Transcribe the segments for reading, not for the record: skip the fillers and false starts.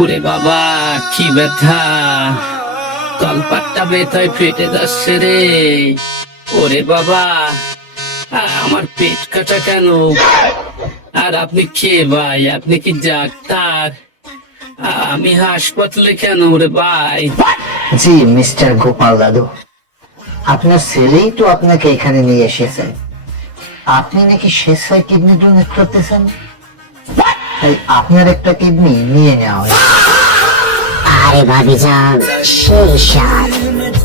ওরে বাবা, কি ব্যথা! কলপাটটা ব্যথায় ফেটে যাচ্ছে রে। ওরে বাবা, আমার পেট কাটা কেন? আর আপনি কে ভাই? আপনি কি ডাক্তার? আমি হাসপাতালে কেন রে ভাই? জি মিস্টার গোপাল দাদু, আপনার ছেলেই তো আপনাকে এখানে নিয়ে এসেছে। আপনি নাকি স্বেচ্ছায় কিডনি ডোনেট করতেছেন, তাই আপনার একটা কিডনি নিয়ে নেওয়া হয়। আরে ভাবি যান, সেই স্বাদ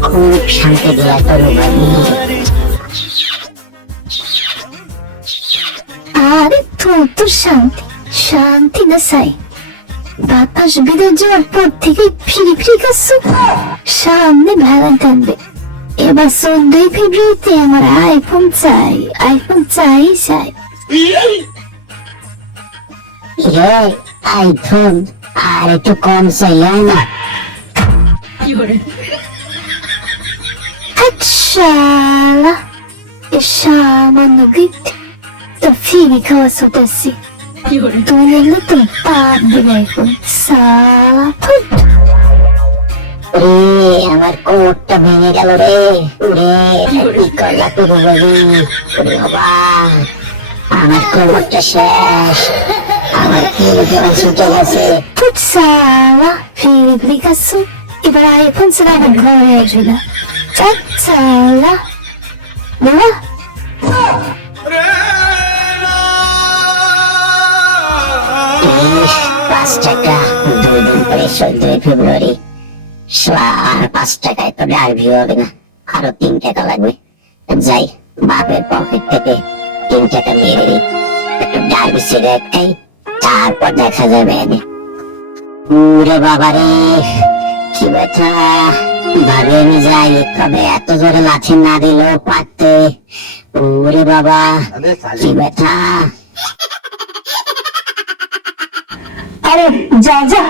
খুব শান্তি দিয়া তরু ভাবি। আরে তোর তো শান্তি শান্তি না চাই। বাতাস বেঁধে যাওয়ার পর থেকে ফিরি ফিরি কাছে সামনে ভ্যালেন্টাইন ডে। এবার 14 ফেব্রুয়ারিতে আমার আইফোন চাই, আইফোন চাই চাই। ইয়ে আইফোন আর একটু কম চাইলে না? শালা এ সামান্য গিফট তো ফিরি খাওয়া ছুটেছি। তুই নিলে তো পাপ দিবে এখন শালা। ওরে আমার কোটটা ভেঙে গেল রে। ওরে কি করলা তরু ভাবি? ওরে বাবা, আমার কোমরটা শেষ, আমার ফিরে দেওয়া ছুটে গেছে। ফুট শালা ফিরি ফিরি কাছে এবার আইফোন ছাড়া আমার ঘরে আসবে না। শালা বাবা, 5 টাকা 2 দিন পরে 14 ফেব্রুয়ারি। আর 5 টাকায় তো ডার্ভি হবে না, আরো 3 টাকা লাগবে। যাই বাপের পকেট থেকে 3 টাকা মেরে দিই, একটু ডার্ভি সিগারেট খাই, তারপর দেখা যাবে। ওরে বাবা রে, কি ব্যথা! ভাবি আমি যাই, তবে এত জোরে লাথি না দিলেও পারতে। ওরে বাবা, কি ব্যথা! আরে যা যা,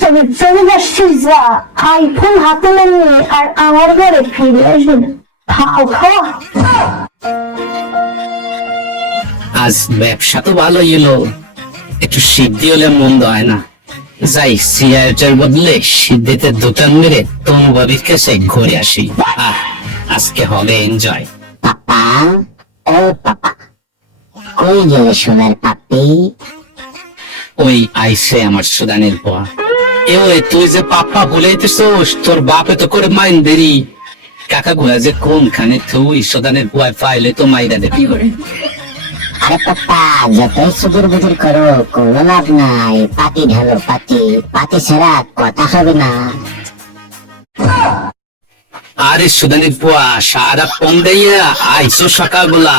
তবে চলে যাচ্ছিস যা, আইফোন হাতে নিয়ে আর আমার ঘরে ফিরে আসবে না। খাও খাও। আজ ব্যবসা তো ভালোই এলো, একটু সিদ্ধি হলে মন্দ হয় না। যাই সিগারেটের বদলে সিদ্ধিতে দোকান মেরে তনুবাবির কাছে ঘুরে আসি। আজকে হবে এনজয়। পাপা, ও পাপা, কই গেলে সোনার পাপি? ওই আইসে আমার সুদানের পোয়া। এ ওই তুই যে পাপ্পা বলেইতেছোস, তোর বাপে তো করে মাইন দেরি। কাকা গুলা যে কোনখানে তুই সুদানের পোয়ায় পাইলে তো মাইরা দেবে। আরে পাপা, যতই সুদূর বুদুর করো কোনো লাভ নাই। পাতি ঢালো পাতি, পাতি ছাড়া কথা হবে না। আরে সুদানের পোয়া, সারা পন দেয়া আইসো সকালবেলা।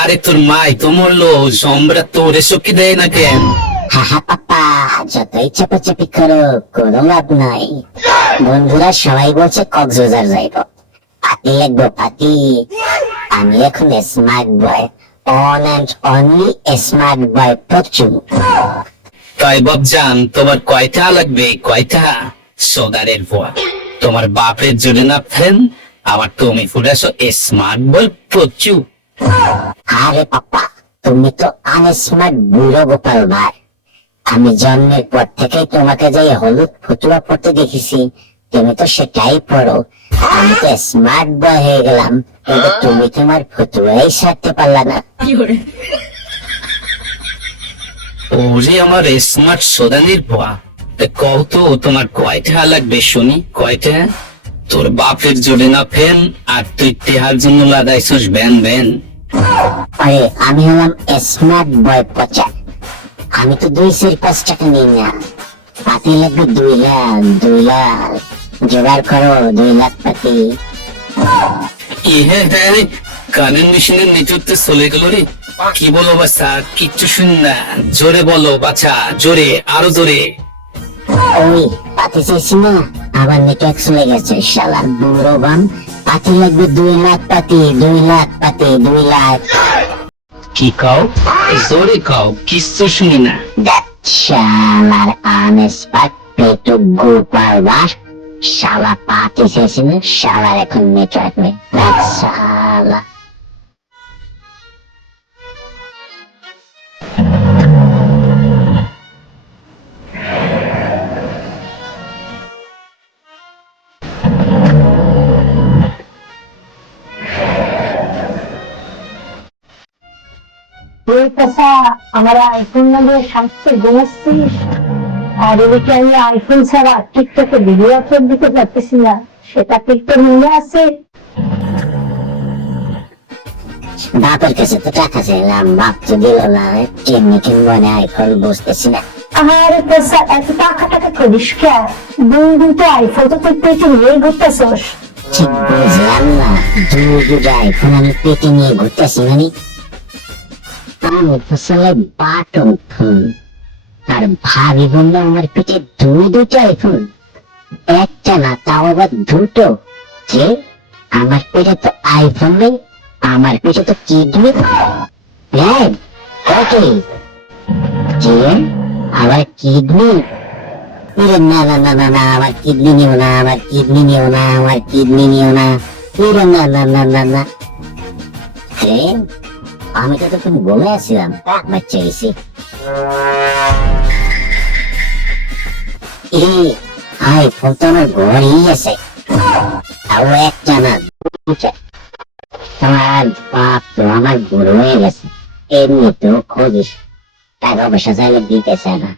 আরে তোর মাই তো মরলো, জমরা তোরে চকি দেয় না কেন? হা পাপা, যতই চাপাচাপি করো কোনো লাভ নাই। বন্ধুরা সবাই বলছে কক্সবাজার যাইব, পাতি লাগবো পাতি। আমি এখন smart boy, on and only smart boy প্রচুর। তাই বাবজান, তোমার কয়টা লাগবে? কয়টা? সোদারের পোয়া, তোমার বাপের জুড়ে না ফেন, আমার তুমি ফুটাছো স্মার্ট বল প্রচুর। আরে পাপা, তুমি তো আনস্মার্ট বুড়ো গোপাল ভাই। আমি জন্মের পর থেকেই তোমাকে যাই হলুদ ফতুয়া পড়তে দেখেছি, তুমি তো সেটাই পড়ো। আমি তো স্মার্ট বয় হয়ে গেলাম, কিন্তু তুমি তোমার ফতুয়াই সারতে পারলা না। ওরে আমার স্মার্ট সোদানির পোয়া, কত তোমার কয়টা লাগবে শুনি? কয়টা? তোর বাপের জোরে না ফেন, আর তুই টেহার জন্য লাগাইছস ব্যান ব্যান। আরে আমি হলাম স্মার্ট বয় পচা, আমি তো 2-5 টাকা নিই না। পাতি লাগবে 2 লাখ, 2 লাখ জোগাড় করো, 2 লাখ পাতি। ইহে হ্যাঁ, কারেন্ট মেশিনের নিচুতে চলে গেল রে। কি বলো বাচ্চা? কিচ্ছু শুন না, জোরে বলো বাচ্চা, জোরে, আরো জোরে। ওই পাতি চাইছি না, আবার নেটওয়ার্ক চলে গেছে, শালা বুড়ো বাম। পাতি লাগবে 2 লাখ পাতি, 2 লাখ পাতি, 2 লাখ। কি কাও? জোরে কাও, কিচ্ছু শুনি না। শালার আনস্পাট পেটু গোপাল দাস, শালা পাতি চাইছি না, শালার এখন নেটওয়ার্ক নেই। শালা আমার আইফোন না দিয়ে শান্তিতে ঘুমাচ্ছিস, আর এদিকে আমি আইফোন ছাড়া টিকটকে ভিডিও আপলোড দিতে পারতেছি না, সেটা টিকটক মনে আছে? বাপের কাছে তো টাকা চাইলাম, বাপ তো দিল না। কেমনি কিনবো না আইফোন বুঝতেছি না। আরে পেশা এত টাকা টাকা করিস কে? দুই তো আইফোন তো তুই পেটে নিয়ে ঘুরতেছস। ঠিক বুঝলাম না, দুটো আইফোন আমি পেটে নিয়ে ঘুরতেছি মানে? আমি তো সালে বাটন ফোন, আর ভাবি বললো আমার পেটে দুটো আইফোন, একটা না তাও আবার দুটো। যে আমার পেটে তো আইফোন নেই, আমার পেটে তো কিডনি। ওকে, যে আবার কিডনি? না না না না না, আমার কিডনি নিও না, আমার কিডনি নিও না, আমার কিডনি নিও না। না না না না না। আরে আমি তো তুমি বলে আসছিলাম বাচ্চা গেছি। আইফোন তো আমার ঘরেই আছে, তাও একটা না দুটা। তোমার বাপ তো আমার বুড়ো হয়ে গেছে, এমনিতেও খোঁজিস, টাকা পয়সা চাইলে দিতে চায় না।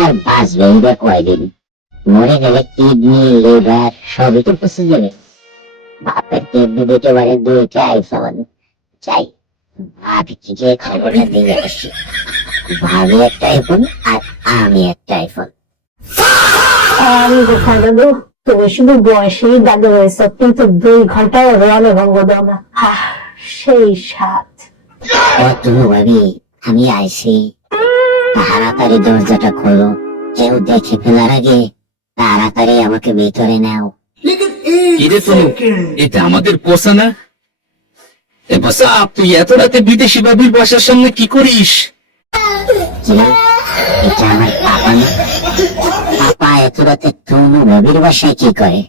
আর বাঁচবে বা কয়দিন? মরে গেলে কিডনি লিভার সবই তো পচে যাবে। বাপের কিডনি দিতে পারে দুইটা আইফোন। চাই ভাবি কি যে খবরটা দিয়ে আসি, ভাবি একটা আইফোন আর আমি একটা আইফোন। আমি কোথায় দাদু, তুমি শুধু বয়সেই দাদু হয়েছ, কিন্তু 2 ঘন্টায় রোয়ালে ভঙ্গ দাও না। সেই স্বাদ। ও তুমি ভাবি আমি আইছি, তাড়াতাড়ি দরজাটা খোলো, কেউ দেখে ফেলার আগে তাড়াতাড়ি আমাকে ভিতরে নাও। কিরে তনু, এটা আমাদের পোষা না? এ পোষা, তুই এত রাতে বিদেশি বাবির বাসার সামনে কি করিস? কি? এটা আমার পাপা না? পাপা এত রাতে তনু ভাবির বাসায় কি করে?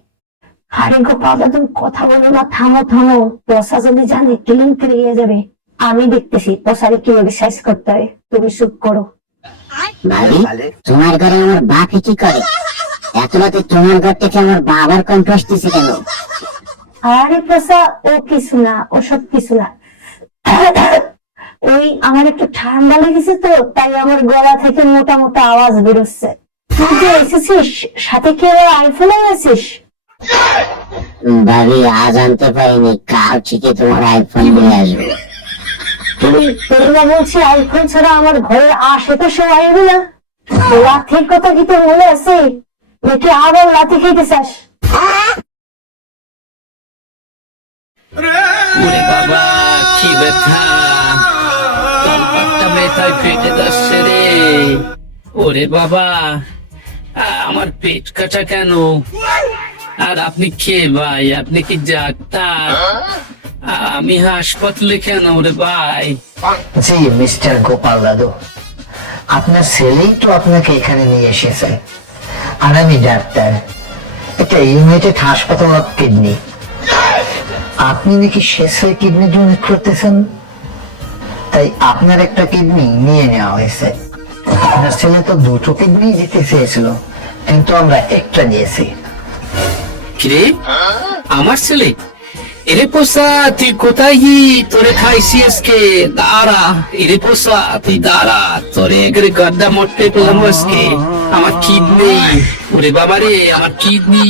আরে গোপাল দাদু কথা বলো না, থামো থামো। পয়সা যদি জানে কেলেঙ্কারি হয়ে যাবে। আমি দেখতেছি পয়সারে কিভাবে সাইজ করতে হয়, তুমি চুপ করো। ভাবি তোমার ঘরে আমার বাপে কি করে? এত রাতে তোমার ঘর থেকে আমার বাবার কণ্ঠ আসতেছে কেন? আরে পয়সা ও কিছু না, ওসব কিছু না। ওই আমার একটু ঠান্ডা লেগেছে তো, তাই আমার গলা থেকে মোটা মোটা আওয়াজ বেরোচ্ছে। তুই যে এসেছিস, সাথে কি আবার আইফোন এনেছিস? ভাবি আজ আনতে পারিনি, কাল থেকে তোমার আইফোন নিয়ে আসবো। তুমি তোরা বলছি আইফোন ছাড়া আমার ঘরে আশেপাশে আসবে না? লাঠির কথা কি তোর মনে আছে নাকি আবার লাঠি খেতে চাস? ওরে বাবা, কি ব্যথা! কলপাটটা ব্যথায় ফেটে যাচ্ছে রে। ওরে বাবা, আমার পেট কাটা কেন? আর আপনি কে ভাই? আপনি কি ডাক্তার? আমি হাসপাতালে কেন রে ভাই? জি মিস্টার গোপাল দাদু, আপনার ছেলেই তো আপনাকে এখানে নিয়ে এসেছে, আর আমি ডাক্তার, এটা ইউনাইটেড হাসপাতাল অফ কিডনি। আপনি নাকি শেষ হয়ে কিডনি ডোনেট করতেছেন, তাই আপনার একটা কিডনি নিয়ে নেওয়া হয়েছে। আপনার ছেলে তো 2টো কিডনি দিতে চেয়েছিল, কিন্তু আমরা একটা দিয়েছি। কিরে, আমার ছেলে? এরে পোষা, তুই কোথায় গি? তোরে খাইছি আজকে, দাঁড়া। এরে পোষা, তুই দাঁড়া, তোরে একের গাড্ডা মটকে পেলাম আজকে। আমার কিডনি, ওরে বাবা রে, আমার কিডনি।